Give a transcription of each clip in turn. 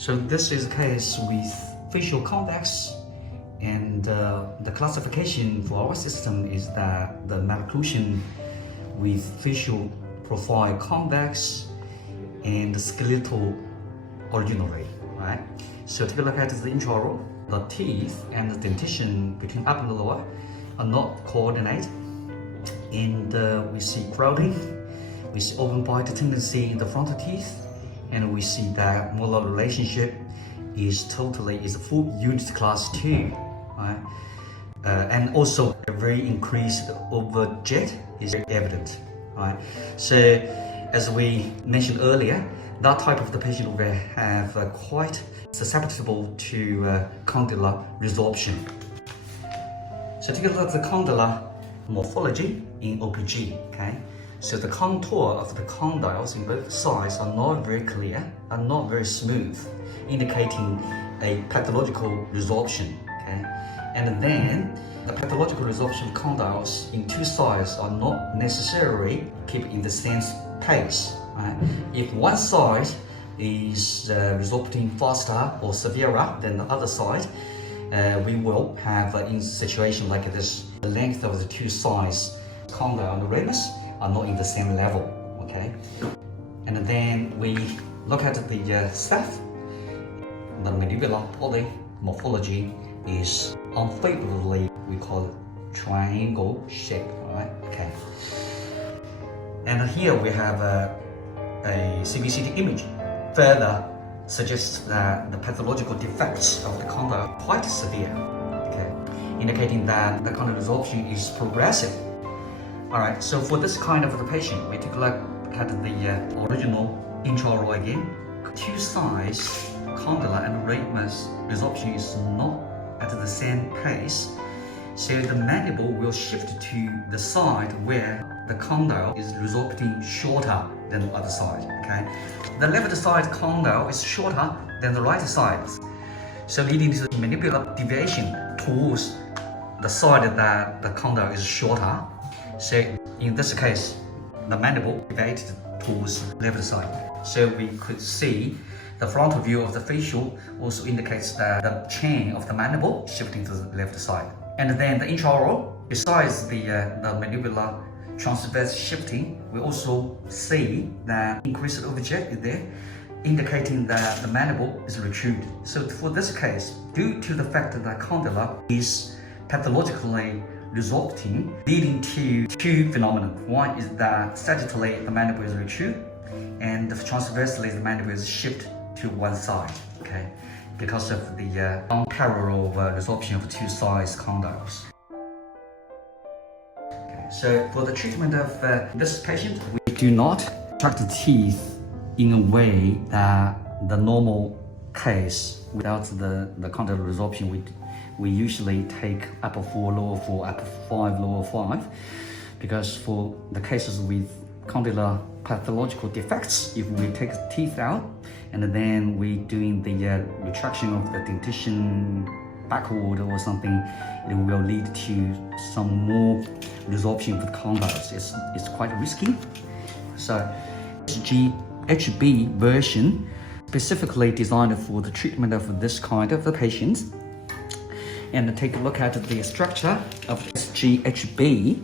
So this is a case with facial convex, and the classification for our system is that the malocclusion with facial profile convex and skeletal originally, right? So take a look at the intraoral. The teeth and the dentition between upper and lower are not coordinated, and we see crowding, we see open bite tendency in the frontal teeth, and we see that molar relationship is a full unit class 2, right? And also a very increased overjet is evident, right? So as we mentioned earlier, that type of the patient will have quite susceptible to condylar resorption. So take a look at the condylar morphology in OPG, okay? So the contour of the condyles in both sides are not very clear, are not very smooth, indicating a pathological resorption, okay? And then the pathological resorption of condyles in two sides are not necessarily keep in the same pace, right? If one side is resorpting faster or severer than the other side, we will have in a situation like this, the length of the two sides, condyle and the ramus, are not in the same level, okay? And then we look at the staff. The mandibular polymorphology is unfavorably, we call it triangle shape, right? Okay. And here we have a CBCT image. Further suggests that the pathological defects of the condyle are quite severe, okay, indicating that the condyle resorption is progressive. All right, so for this kind of the patient, we take a look at the original intraoral again. Two sides, condylar and ramus resorption is not at the same pace, so the mandible will shift to the side where the condyle is resorpting shorter than the other side, okay? The left side condyle is shorter than the right side, so leading to mandibular deviation towards the side that the condyle is shorter. So in this case, the mandible deviated towards the left side. So we could see the frontal view of the facial also indicates that the chain of the mandible shifting to the left side. And then the intraoral, besides the mandibular transverse shifting, we also see that increased overjet is there, indicating that the mandible is protruded. So for this case, due to the fact that the condylar is pathologically resorpting, leading to two phenomena. One is that sagittally the mandible is protruded, and transversely the mandible is shifted to one side, okay, because of the unparalleled resorption of two sides condyles. Okay, so for the treatment of this patient, we do not extract the teeth in a way that the normal case without the condylar resorption. We usually take upper 4, lower 4, upper 5, lower 5, because for the cases with condylar pathological defects, if we take the teeth out and then we doing the retraction of the dentition backward or something, it will lead to some more resorption of the condyles. It's quite risky. So SGHB version specifically designed for the treatment of this kind of the patient. And take a look at the structure of SGHB.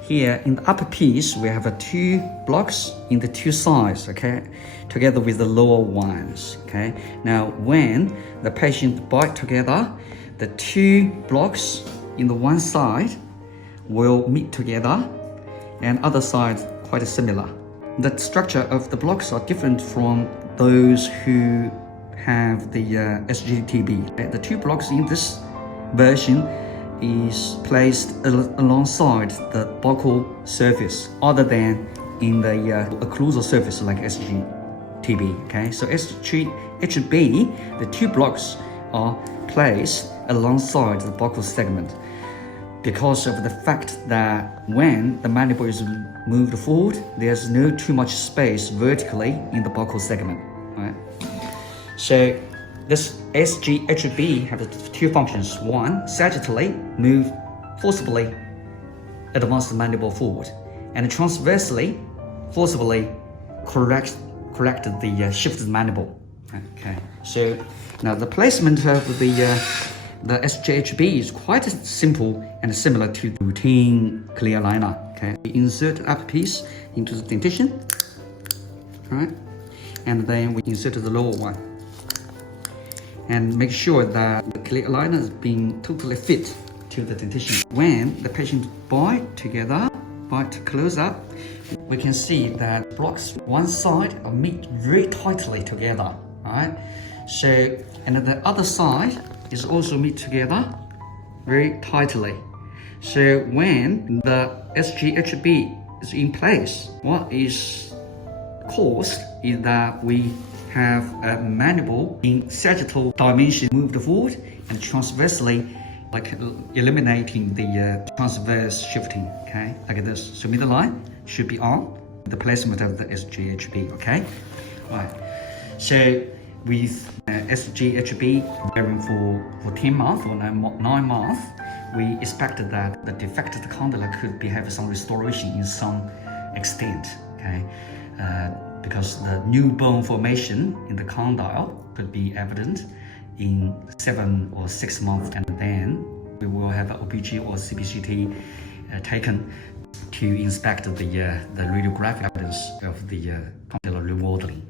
Here in the upper piece, we have two blocks in the two sides, okay, together with the lower ones, okay. Now, when the patient bite together, the two blocks in the one side will meet together, and other sides quite similar. The structure of the blocks are different from those who have the SGTB. Okay? The two blocks in this version is placed alongside the buccal surface other than in the occlusal surface like SGTB, okay? So SGHB, the two blocks are placed alongside the buccal segment because of the fact that when the mandible is moved forward, there's no too much space vertically in the buccal segment, right? So this SGHB has two functions. One, sagittally move forcibly advance the mandible forward, and transversely forcibly correct the shifted mandible. Okay, so now the placement of the SGHB is quite simple and similar to the routine clear aligner. Okay, we insert the upper piece into the dentition, right, and then we insert the lower one, and make sure that the clear aligner is being totally fit to the dentition. When the patient bite close up, we can see that blocks one side are meet very tightly together, right? So, and the other side is also meet together very tightly. So when the SGHB is in place, what is caused is that we have a mandible in sagittal dimension moved forward and transversely, like eliminating the transverse shifting, okay, like this. So middle line should be on the placement of the SGHB, okay? All right, so with SGHB wearing for 10 months or 9 months, we expected that the defected condyle could have some restoration in some extent, okay? Because the new bone formation in the condyle could be evident in 7 or 6 months, and then we will have an OPG or CBCT taken to inspect the radiographic evidence of the condylar remodeling.